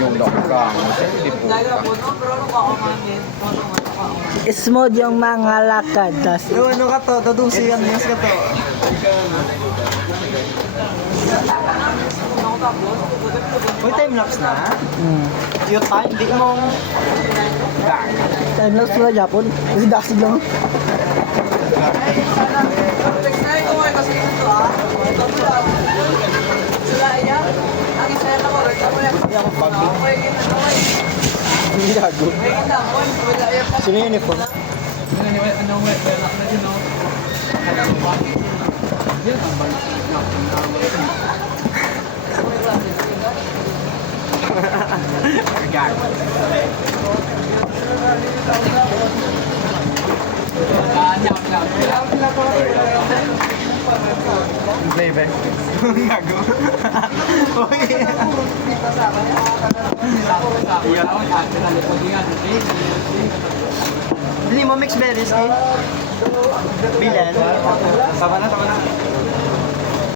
Junok ka. Hindi po ka. Smooth yung mga lakad. Tas, Ano ka to? Dadong si Andres ka to. Uy, time-lapse na? Yung time, di mo... time lapse pala Japon. Kasi dasig lang. Hindi gago. Sino yung uniform? Baby. Gago. Okay. Bili mo mixed berries eh. Bilan. Tama na, tama na.